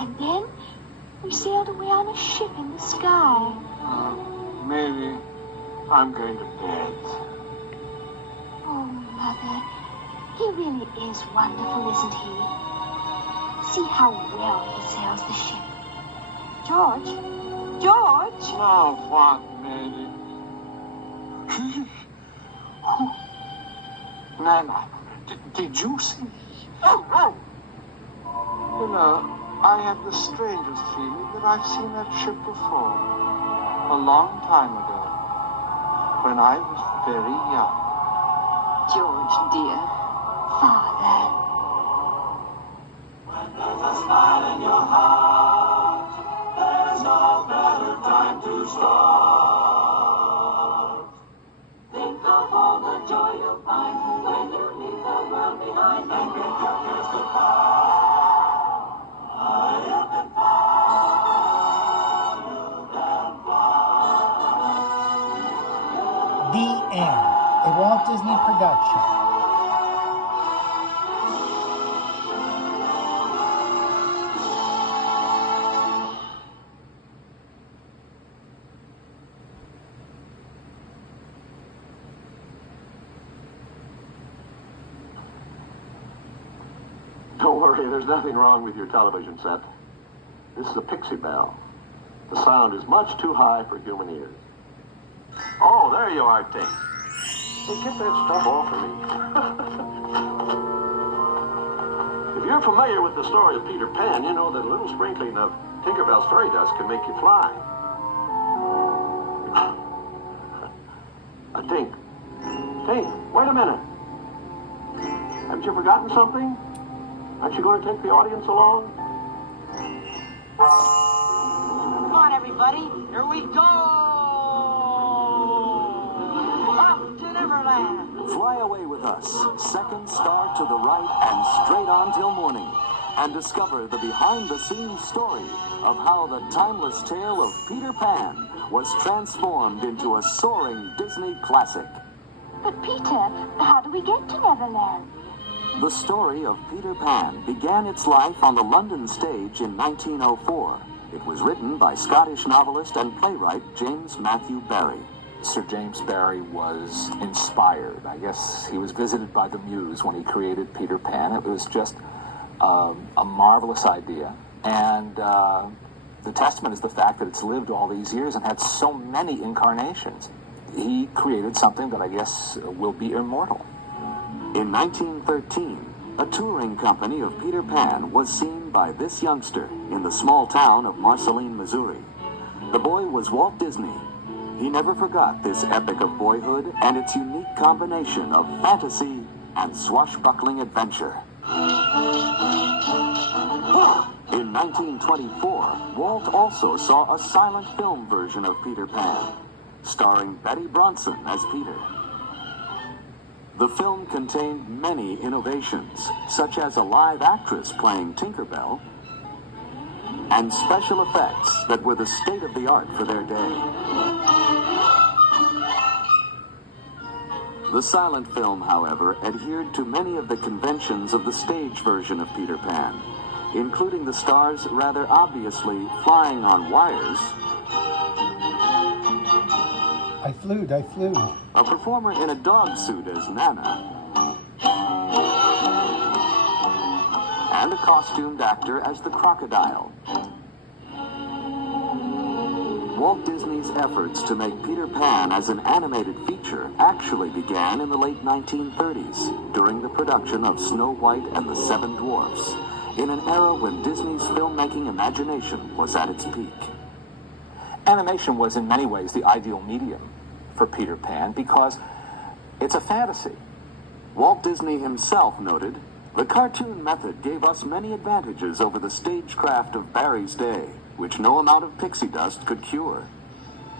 And then we sailed away on a ship in the sky. Maybe I'm going to bed. Oh, Mother, he really is wonderful, isn't he? See how well he sails the ship. George? George? Now what, Mary? Nana, did you see? Oh! You know, I have the strangest feeling that I've seen that ship before. A long time ago. When I was very young. George, dear. Father. When there's a smile in your heart, there's no better time to start. Think of all the joy you'll find when you leave the world behind and get your cares goodbye. High up and far, The End, a Walt Disney production. Don't worry, there's nothing wrong with your television set. This is a Pixie Bell. The sound is much too high for human ears. Oh, there you are, Tink. Hey, get that stuff off of me. If you're familiar with the story of Peter Pan, you know that a little sprinkling of Tinkerbell's fairy dust can make you fly. Tink. Tink, wait a minute. Haven't you forgotten something? Aren't you going to take the audience along? Come on, everybody. Here we go! Up to Neverland! Fly away with us, second star to the right and straight on till morning, and discover the behind-the-scenes story of how the timeless tale of Peter Pan was transformed into a soaring Disney classic. But Peter, how do we get to Neverland? The story of Peter Pan began its life on the London stage in 1904. It was written by Scottish novelist and playwright James Matthew Barrie. Sir James Barrie was inspired. I guess he was visited by the muse when he created Peter Pan. It was just a marvelous idea. And the testament is the fact that it's lived all these years and had so many incarnations. He created something that I guess will be immortal. In 1913, a touring company of Peter Pan was seen by this youngster in the small town of Marceline, Missouri. The boy was Walt Disney. He never forgot this epic of boyhood and its unique combination of fantasy and swashbuckling adventure. In 1924, Walt also saw a silent film version of Peter Pan, starring Betty Bronson as Peter. The film contained many innovations, such as a live actress playing Tinkerbell, and special effects that were the state-of-the-art for their day. The silent film, however, adhered to many of the conventions of the stage version of Peter Pan, including the stars rather obviously flying on wires, I flewed. a performer in a dog suit as Nana, and a costumed actor as the crocodile. Walt Disney's efforts to make Peter Pan as an animated feature actually began in the late 1930s during the production of Snow White and the Seven Dwarfs, in an era when Disney's filmmaking imagination was at its peak. Animation was in many ways the ideal medium for Peter Pan because it's a fantasy. Walt Disney himself noted, "The cartoon method gave us many advantages over the stagecraft of Barrie's day, which no amount of pixie dust could cure."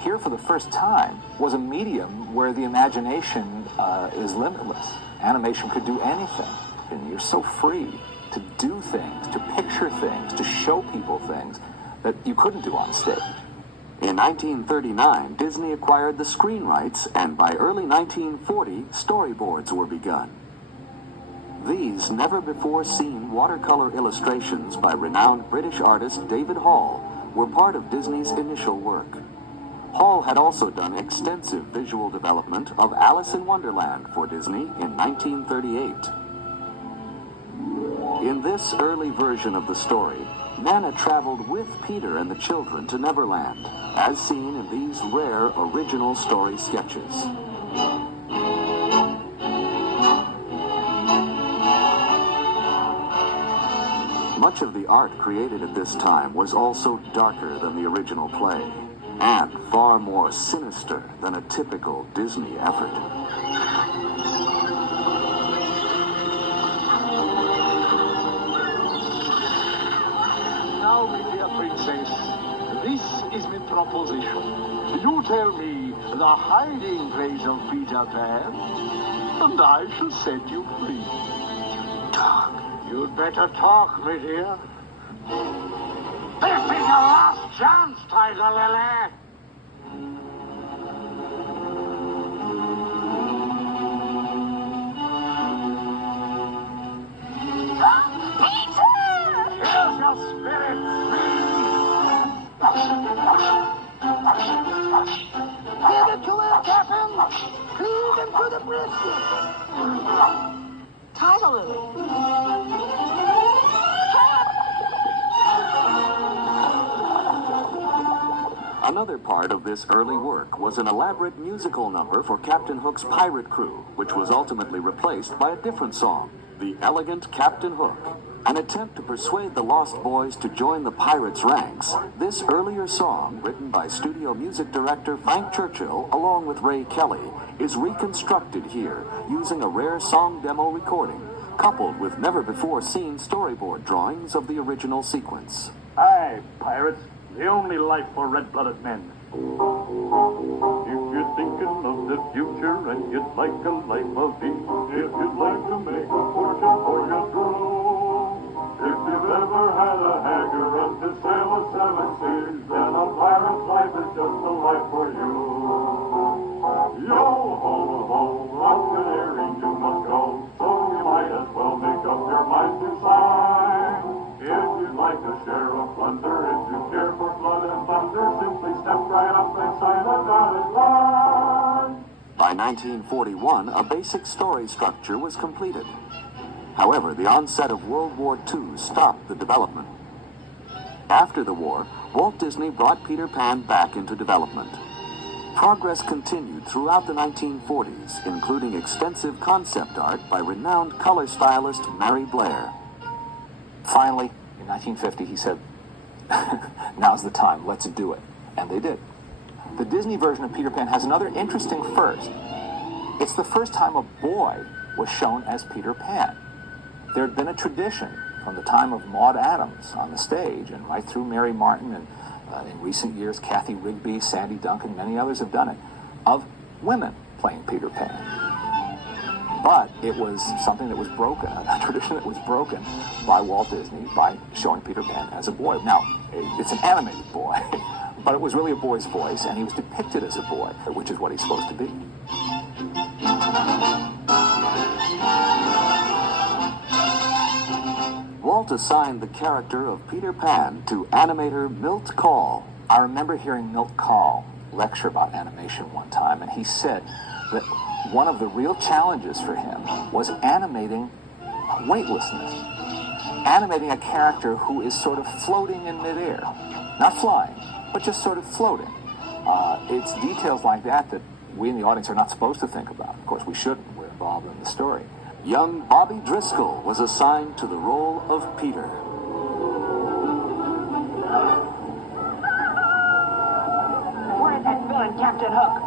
Here, for the first time, was a medium where the imagination is limitless. Animation could do anything, and you're so free to do things, to picture things, to show people things that you couldn't do on stage. In 1939, Disney acquired the screen rights, and by early 1940, storyboards were begun. These never-before-seen watercolor illustrations by renowned British artist David Hall were part of Disney's initial work. Hall had also done extensive visual development of Alice in Wonderland for Disney in 1938. In this early version of the story, Nana traveled with Peter and the children to Neverland, as seen in these rare original story sketches. Much of the art created at this time was also darker than the original play, and far more sinister than a typical Disney effort. Now, my dear princess, this is my proposition. You tell me the hiding place of Peter Pan, and I shall set you free. Talk. You'd better talk, my dear. This is your last chance, Tiger Lily. Peter! Here's your spirit. Give it to him, Captain. Feed him to the brisket. Tiger Lily. Another part of this early work was an elaborate musical number for Captain Hook's pirate crew, which was ultimately replaced by a different song, The Elegant Captain Hook. An attempt to persuade the Lost Boys to join the pirates' ranks, this earlier song, written by studio music director Frank Churchill along with Ray Kelly, is reconstructed here using a rare song demo recording, coupled with never-before-seen storyboard drawings of the original sequence. Aye, pirates, the only life for red-blooded men. If you're thinking of the future and you'd like a life of ease, if you'd like to make a fortune for your crew, if you've ever had a hanger run to sail the seven seas, then a pirate's life is just the life for you. Yo ho ho, up to Erie you must go, so you might as well make up your mind to sign. If you'd like to share a plunder, if you care for blood and thunder, simply step right up and sign a dotted line. By 1941, a basic story structure was completed. However, the onset of World War II stopped the development. After the war, Walt Disney brought Peter Pan back into development. Progress continued throughout the 1940s, including extensive concept art by renowned color stylist Mary Blair. Finally, in 1950, he said, now's the time, let's do it. And they did. The Disney version of Peter Pan has another interesting first. It's the first time a boy was shown as Peter Pan. There had been a tradition from the time of Maude Adams on the stage and right through Mary Martin and in recent years Kathy Rigby, Sandy Duncan, many others have done it, of women playing Peter Pan. But it was something that was broken, a tradition that was broken by Walt Disney by showing Peter Pan as a boy. Now, it's an animated boy, but it was really a boy's voice, and he was depicted as a boy, which is what he's supposed to be. Walt assigned the character of Peter Pan to animator Milt Kahl. I remember hearing Milt Kahl lecture about animation one time, and he said that one of the real challenges for him was animating weightlessness. Animating a character who is sort of floating in midair. Not flying, but just sort of floating. It's details like that that we in the audience are not supposed to think about. Of course, we shouldn't. We're involved in the story. Young Bobby Driscoll was assigned to the role of Peter. Where is that villain, Captain Hook?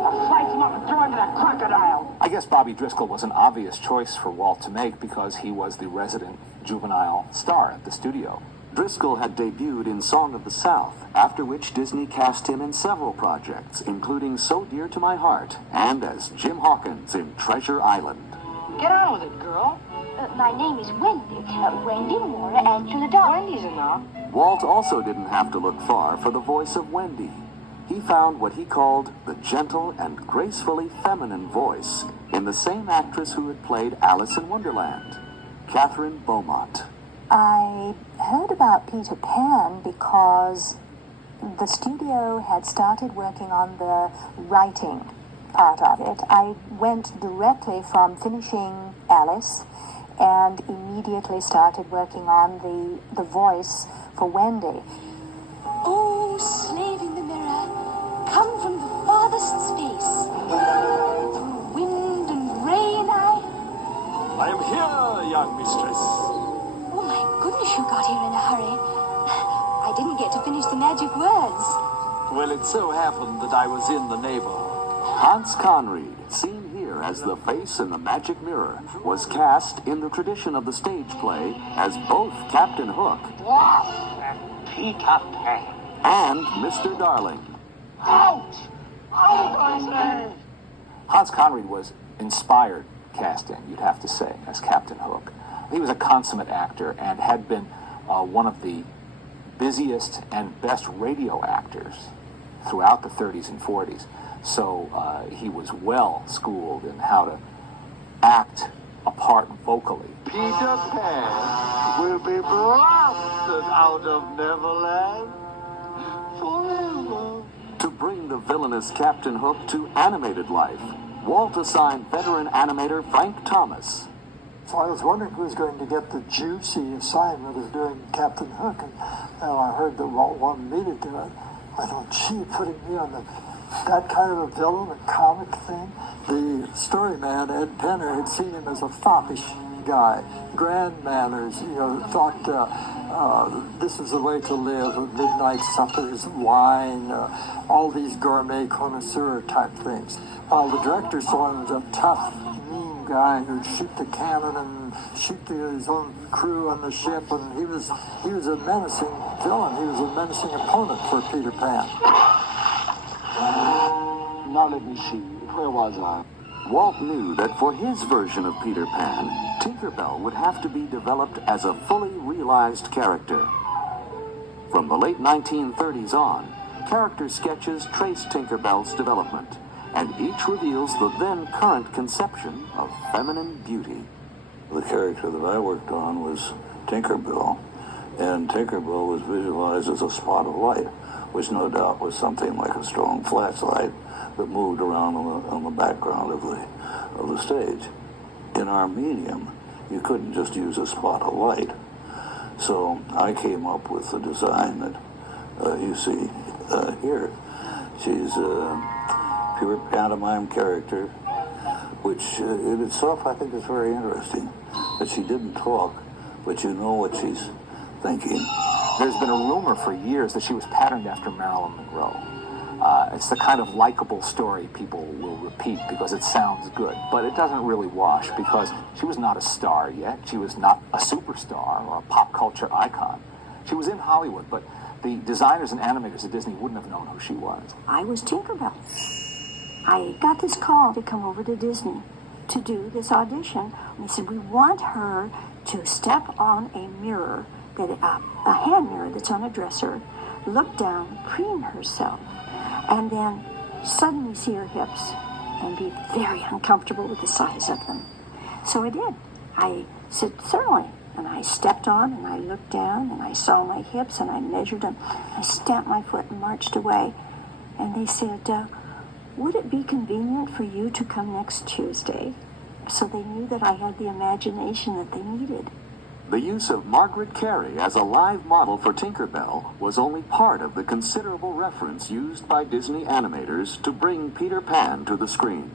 I'll slice him up and throw him to that crocodile. I guess Bobby Driscoll was an obvious choice for Walt to make because he was the resident juvenile star at the studio. Driscoll had debuted in Song of the South, after which Disney cast him in several projects, including So Dear to My Heart and as Jim Hawkins in Treasure Island. Get on with it, girl. My name is Wendy. Wendy Moore, answer the door. Wendy's enough. Walt also didn't have to look far for the voice of Wendy. he found what he called the gentle and gracefully feminine voice in the same actress who had played Alice in Wonderland, Catherine Beaumont. I heard about Peter Pan because the studio had started working on the writing part of it. I went directly from finishing Alice and immediately started working on the voice for Wendy. Oh, slave in the mirror, come from the farthest space. Through wind and rain I am here, young mistress. Oh my goodness, you got here in a hurry. I didn't get to finish the magic words. Well, it so happened that I was in the neighborhood. Hans Conried, seen here as the face in the magic mirror, was cast in the tradition of the stage play as both Captain Hook Peter Pan. and Mr. Darling. Out! Out, I say! Hans Conried was inspired casting, you'd have to say, as Captain Hook. He was a consummate actor and had been one of the busiest and best radio actors throughout the 30s and 40s. So he was well schooled in how to act a part vocally. Peter Pan will be blasted out of Neverland forever. To bring the villainous Captain Hook to animated life, Walt assigned veteran animator Frank Thomas. So I was wondering who was going to get the juicy assignment of doing Captain Hook, and I heard that Walt wanted me to do it. I thought, gee, putting me on that kind of a villain, a comic thing. The story man, Ed Penner, had seen him as a foppish guy, grand manners, thought this is the way to live, midnight suppers, wine, all these gourmet connoisseur type things. While the director saw him as a tough, mean guy who'd shoot the cannon and shoot his own crew on the ship, and he was a menacing villain. He was a menacing opponent for Peter Pan. Now let me see. Where was I? Walt knew that for his version of Peter Pan, Tinkerbell would have to be developed as a fully realized character. From the late 1930s on, character sketches trace Tinkerbell's development, and each reveals the then current conception of feminine beauty. The character that I worked on was Tinkerbell, and Tinkerbell was visualized as a spot of light, which no doubt was something like a strong flashlight that moved around on the background of the stage. In our medium, you couldn't just use a spot of light. So I came up with the design that you see here. She's a pure pantomime character, which in itself I think is very interesting. That she didn't talk, but you know what she's thinking. There's been a rumor for years that she was patterned after Marilyn Monroe. It's the kind of likable story people will repeat because it sounds good, but it doesn't really wash because she was not a star yet. She was not a superstar or a pop culture icon. She was in Hollywood, but the designers and animators at Disney wouldn't have known who she was. I was Tinkerbell. I got this call to come over to Disney to do this audition. And they said, we want her to step on a mirror, a hand mirror that's on a dresser, look down, preen herself, and then suddenly see her hips and be very uncomfortable with the size of them. So I did. I said, certainly. And I stepped on and I looked down and I saw my hips and I measured them. I stamped my foot and marched away. And they said, would it be convenient for you to come next Tuesday? So they knew that I had the imagination that they needed. The use of Margaret Carey as a live model for Tinkerbell was only part of the considerable reference used by Disney animators to bring Peter Pan to the screen.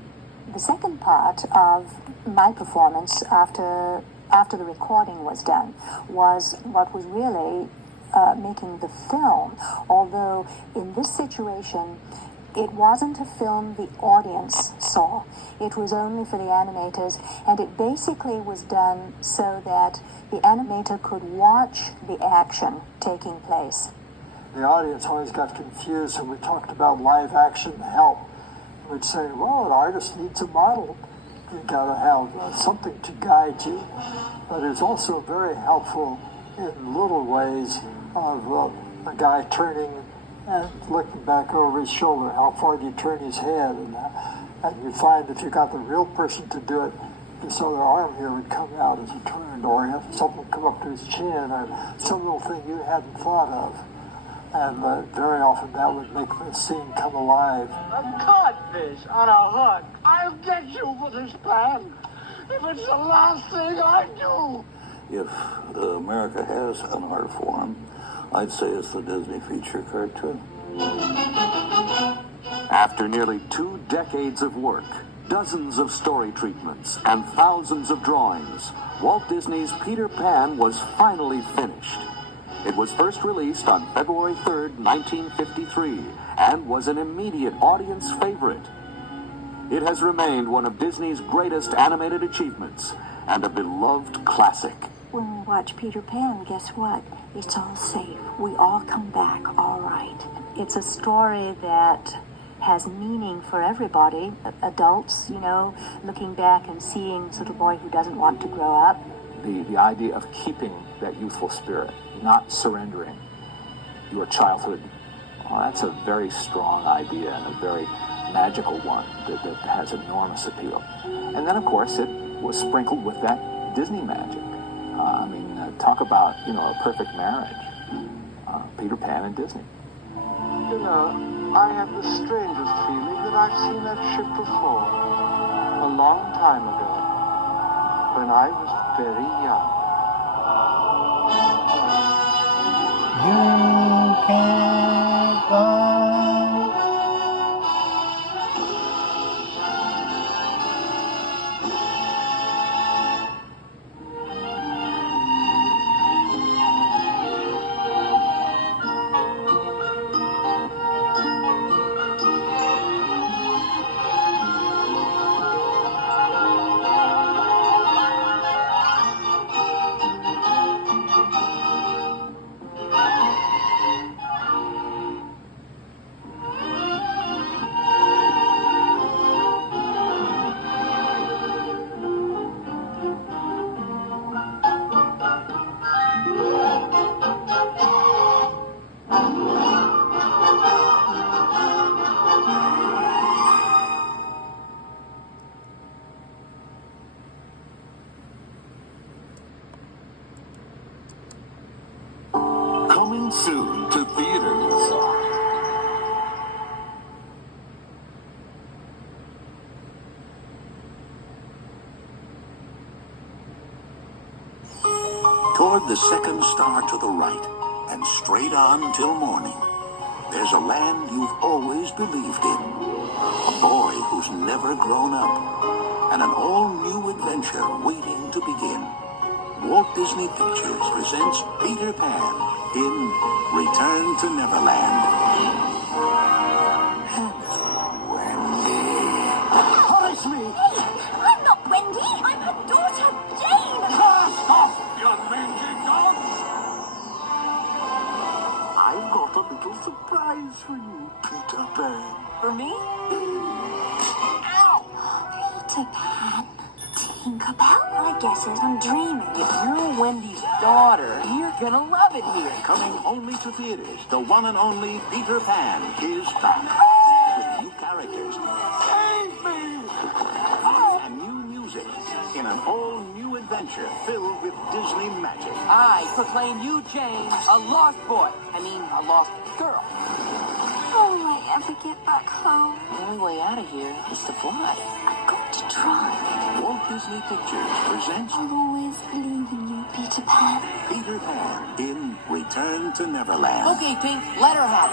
The second part of my performance after the recording was done was what was really making the film, although in this situation it wasn't a film the audience saw. It was only for the animators, and it basically was done so that the animator could watch the action taking place. The audience always got confused when we talked about live action help. We'd say, well, an artist needs a model. You gotta have something to guide you. But it's also very helpful in little ways of a guy turning looking back over his shoulder, how far do you turn his head? And you find if you got the real person to do it, this other arm here would come out as a turn, or something would come up to his chin, or some little thing you hadn't thought of. And very often that would make the scene come alive. A codfish on a hook. I'll get you for this plan. If it's the last thing I do. If America has an art form, I'd say it's the Disney feature cartoon. After nearly 2 decades of work, dozens of story treatments, and thousands of drawings, Walt Disney's Peter Pan was finally finished. It was first released on February 3rd, 1953, and was an immediate audience favorite. It has remained one of Disney's greatest animated achievements and a beloved classic. When we watch Peter Pan, guess what? It's all safe. We all come back all right. It's a story that has meaning for everybody, adults, looking back and seeing the little boy who doesn't want to grow up. The idea of keeping that youthful spirit, not surrendering your childhood, well, that's a very strong idea and a very magical one that has enormous appeal. And then, of course, it was sprinkled with that Disney magic. Talk about, a perfect marriage. Peter Pan and Disney. I have the strangest feeling that I've seen that ship before. A long time ago. When I was very young. You can't go. Coming soon to theaters. Toward the second star to the right, and straight on till morning, there's a land you've always believed in. A boy who's never grown up, and an all-new adventure waiting to begin. Walt Disney Pictures presents Peter Pan in Return to Neverland. Punish me! I'm not Wendy. I'm her daughter, Jane. Cast off, you mangy dog! I've got a little surprise for you, Peter Pan. For me? Ow! Peter Pan? Tinkerbell? My guess is I'm dreaming. If you're Wendy's daughter, you're gonna love it here. Coming only to theaters, the one and only Peter Pan is back. With new characters. Save me! And new music. In an all-new adventure filled with Disney magic. I proclaim you, Jane, a lost boy. A lost girl. How will I ever get back home? The only way out of here is to fly. I've got to try. Walt Disney Pictures presents I'll always believe in you, Peter Pan. Peter Pan in Return to Neverland. Okay, Pink, let her have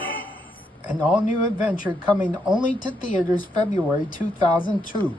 it. An all-new adventure coming only to theaters February 2002.